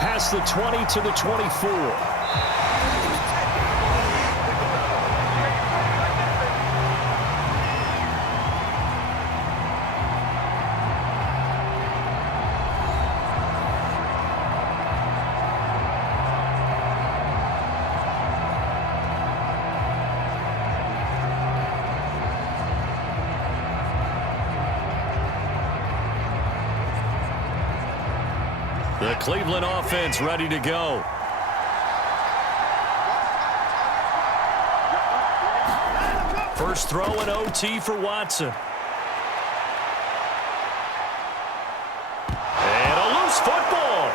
past the 20 to the 24. The Cleveland offense ready to go. First throw in OT for Watson. And a loose football.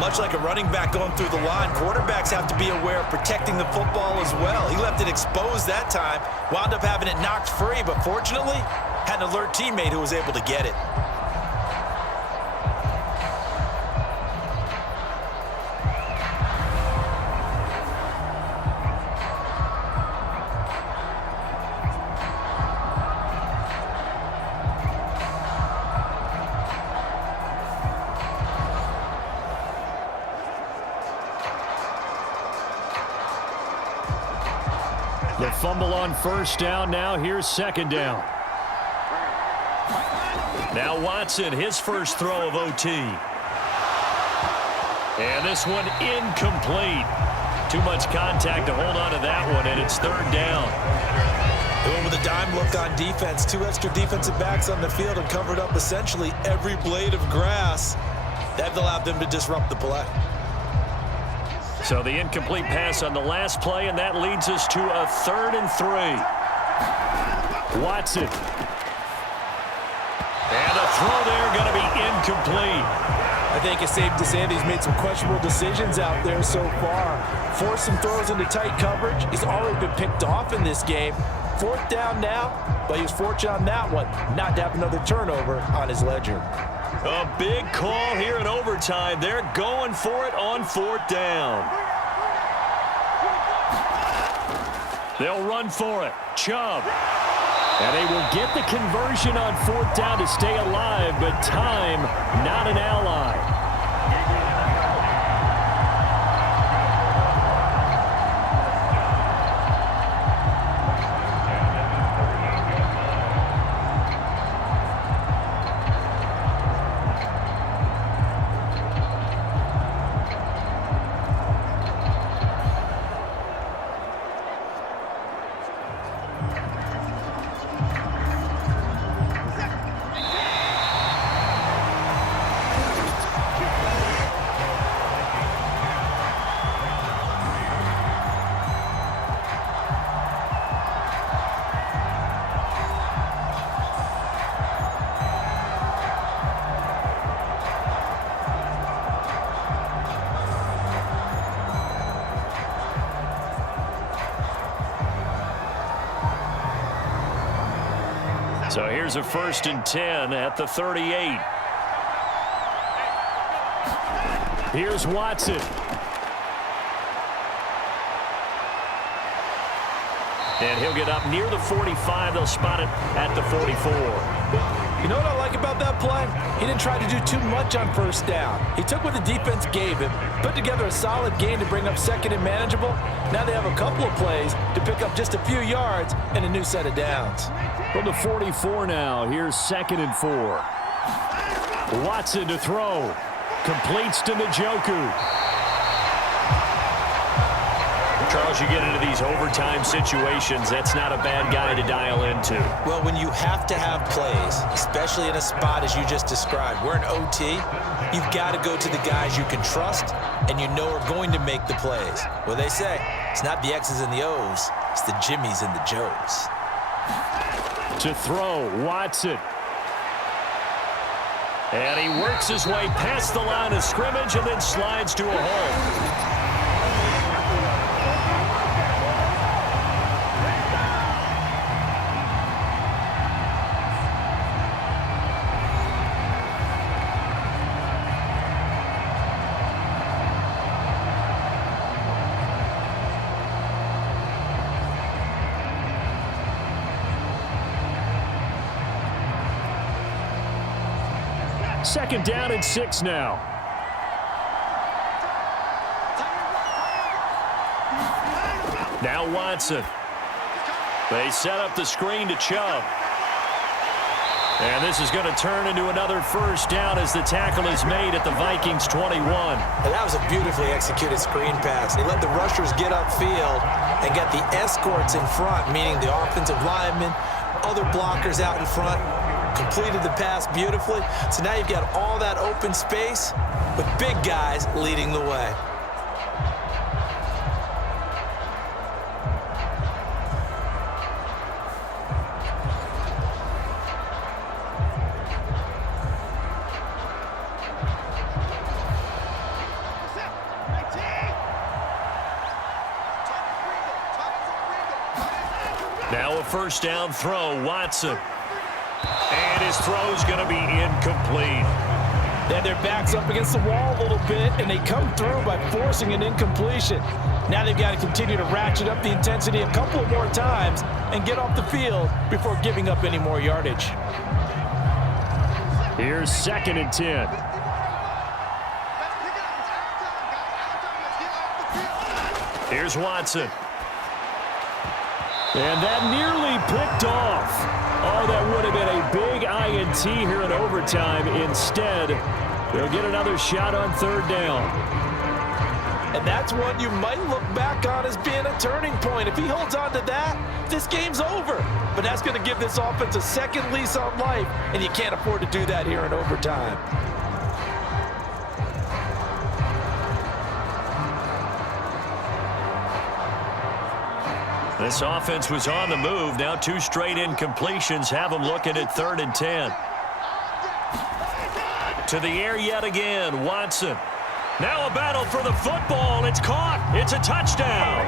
Much like a running back going through the line, quarterbacks have to be aware of protecting the football as well. He left it exposed that time, wound up having it knocked free, but fortunately, had an alert teammate who was able to get it. The fumble on first down. Now here's second down. Now Watson, his first throw of OT. And this one incomplete. Too much contact to hold on to that one, and it's third down. Going with a dime look on defense. Two extra defensive backs on the field and covered up essentially every blade of grass. That allowed them to disrupt the play. So the incomplete pass on the last play, and that leads us to a 3rd and 3. Watson. And a throw there going to be incomplete. I think it's safe to say that he's made some questionable decisions out there so far. Forced some throws into tight coverage. He's already been picked off in this game. 4th down now, but he was fortunate on that one not to have another turnover on his ledger. A big call here in overtime. They're going for it on 4th down. They'll run for it. Chubb. And they will get the conversion on 4th down to stay alive, but time not an ally. So here's a 1st and 10 at the 38. Here's Watson. And he'll get up near the 45. They'll spot it at the 44. You know what I like about that play? He didn't try to do too much on 1st down. He took what the defense gave him, put together a solid gain to bring up 2nd and manageable. Now they have a couple of plays to pick up just a few yards and a new set of downs. From the 44 now, here's 2nd and 4. Watson to throw. Completes to Njoku. Charles, you get into these overtime situations, that's not a bad guy to dial into. Well, when you have to have plays, especially in a spot as you just described, we're in OT, you've got to go to the guys you can trust and you know are going to make the plays. Well, they say it's not the X's and the O's, it's the Jimmies and the Joes. To throw, Watson. And he works his way past the line of scrimmage and then slides to a halt. Second down and 6 now. Now Watson. They set up the screen to Chubb. And this is going to turn into another first down as the tackle is made at the Vikings 21. And that was a beautifully executed screen pass. They let the rushers get upfield and get the escorts in front, meaning the offensive linemen, other blockers out in front, completed the pass beautifully. So now you've got all that open space with big guys leading the way. Now a first down throw, Watson. And his throw's going to be incomplete. Then their back's up against the wall a little bit, and they come through by forcing an incompletion. Now they've got to continue to ratchet up the intensity a couple of more times and get off the field before giving up any more yardage. Here's 2nd and 10. Here's Watson. And that nearly picked off. Oh, that would have been a big INT here in overtime. Instead, they'll get another shot on 3rd down. And that's one you might look back on as being a turning point. If he holds on to that, this game's over. But that's going to give this offense a second lease on life, and you can't afford to do that here in overtime. This offense was on the move. Now 2 straight incompletions have them looking at 3rd and 10. To the air yet again, Watson. Now a battle for the football. It's caught. It's a touchdown.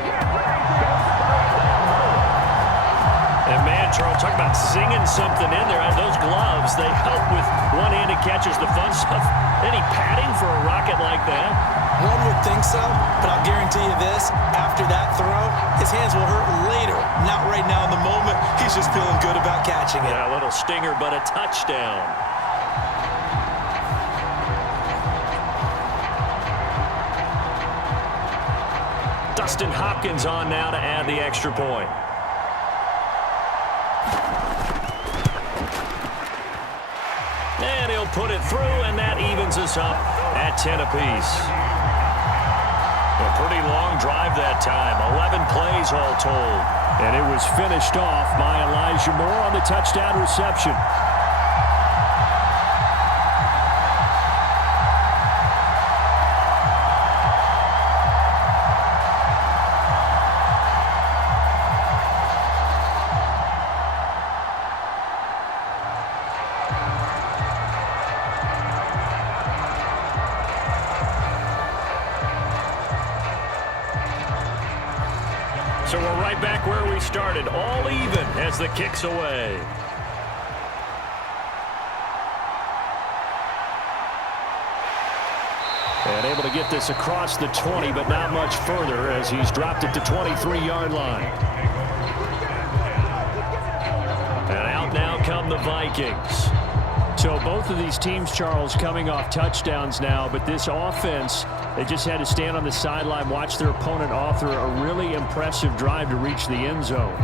And man, Charles, talk about singing something in there. And those gloves, they help with one-handed catches, the fun stuff. Any padding for a rocket like that? One would think so, but I'll guarantee you this, after that throw, his hands will hurt later. Not right now in the moment. He's just feeling good about catching it. Yeah, a little stinger, but a touchdown. Dustin Hopkins on now to add the extra point. And he'll put it through, and that evens us up at 10 apiece. A pretty long drive that time, 11 plays all told. And it was finished off by Elijah Moore on the touchdown reception. So we're right back where we started, all even as the kick's away. And able to get this across the 20, but not much further as he's dropped it to 23-yard line. And out now come the Vikings. So both of these teams, Charles, coming off touchdowns now, but this offense, they just had to stand on the sideline, watch their opponent author a really impressive drive to reach the end zone.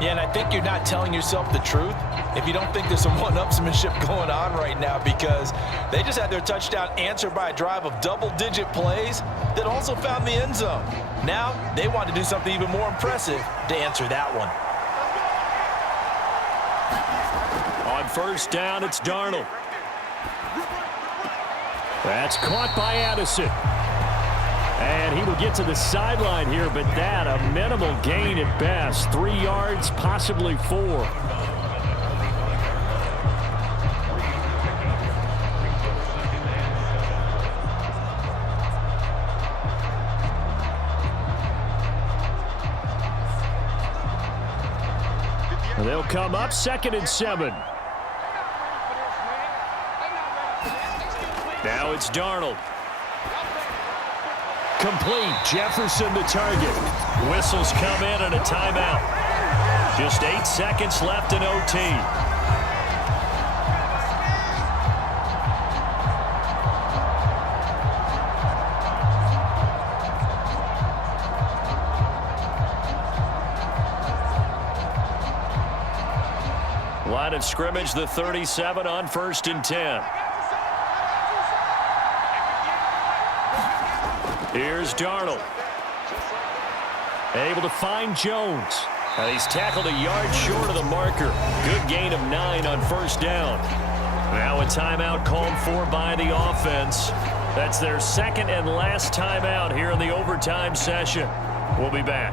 Yeah, and I think you're not telling yourself the truth if you don't think there's some one-upsmanship going on right now, because they just had their touchdown answered by a drive of double-digit plays that also found the end zone. Now they want to do something even more impressive to answer that one. On first down, it's Darnold. That's caught by Addison. And he will get to the sideline here, but that a minimal gain at best. 3 yards, possibly 4. They'll come up 2nd and 7. Now it's Darnold. Complete. Jefferson the target. Whistles come in and a timeout. Just 8 seconds left in OT. Line of scrimmage, the 37 on 1st and 10. Here's Darnold. Able to find Jones. And he's tackled a yard short of the marker. Good gain of 9 on 1st down. Now a timeout called for by the offense. That's their second and last timeout here in the overtime session. We'll be back.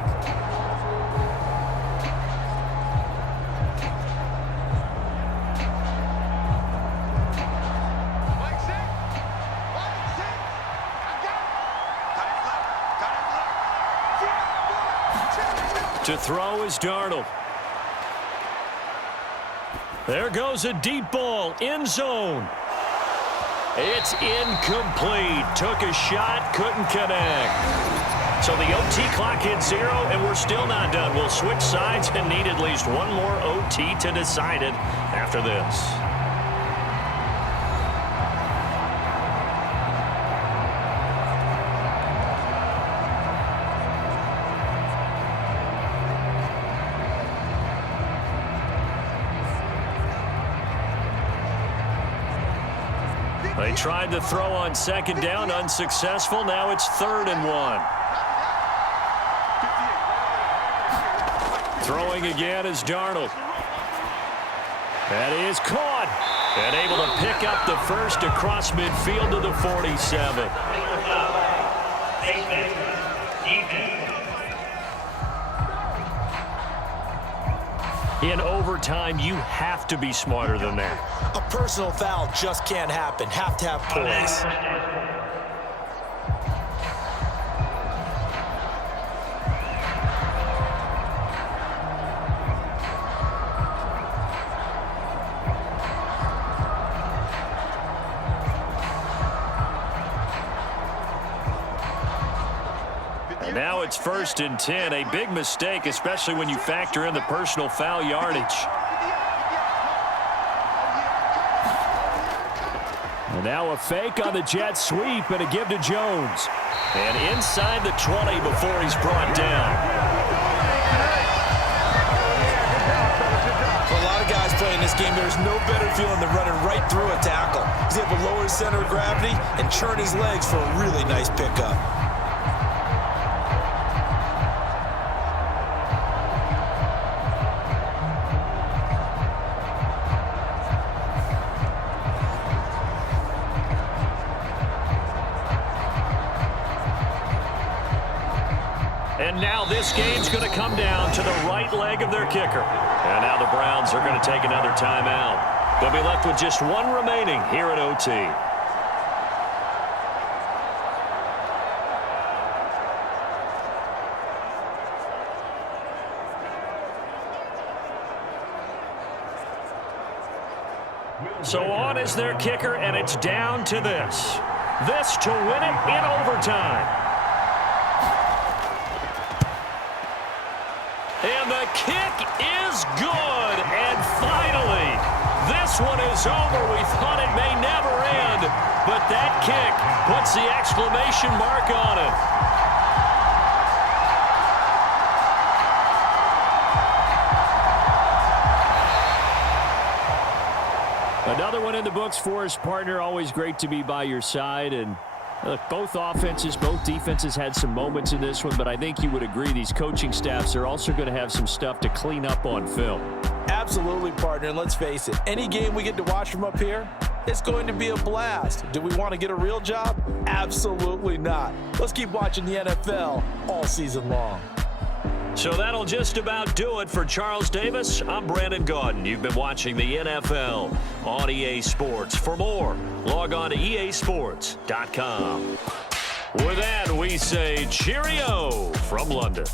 To throw is Darnold. There goes a deep ball, end zone. It's incomplete. Took a shot, couldn't connect. So the OT clock hit 0, and we're still not done. We'll switch sides and need at least one more OT to decide it after this. They tried to throw on 2nd down, unsuccessful. Now it's 3rd and 1. Throwing again is Darnold. That is caught. And able to pick up the first across midfield to the 47. In overtime, you have to be smarter than that. A personal foul just can't happen. Have to have poise. And now it's 1st and 10. A big mistake, especially when you factor in the personal foul yardage. And now a fake on the jet sweep and a give to Jones. And inside the 20 before he's brought down. For a lot of guys playing this game, there's no better feeling than running right through a tackle. He's able to lower his center of gravity and churn his legs for a really nice pickup. And now this game's going to come down to the right leg of their kicker. And now the Browns are going to take another timeout. They'll be left with just one remaining here at OT. So on is their kicker, and it's down to this. This to win it in overtime. And the kick is good. And finally, this one is over. We thought it may never end, but that kick puts the exclamation mark on it. Another one in the books for his partner. Always great to be by your side. And look, both offenses, both defenses had some moments in this one, but I think you would agree these coaching staffs are also going to have some stuff to clean up on film. Absolutely, partner, and let's face it, any game we get to watch from up here, it's going to be a blast. Do we want to get a real job? Absolutely not. Let's keep watching the NFL all season long. So that'll just about do it for Charles Davis. I'm Brandon Gaudin. You've been watching the NFL on EA Sports. For more, log on to easports.com. With that, we say cheerio from London.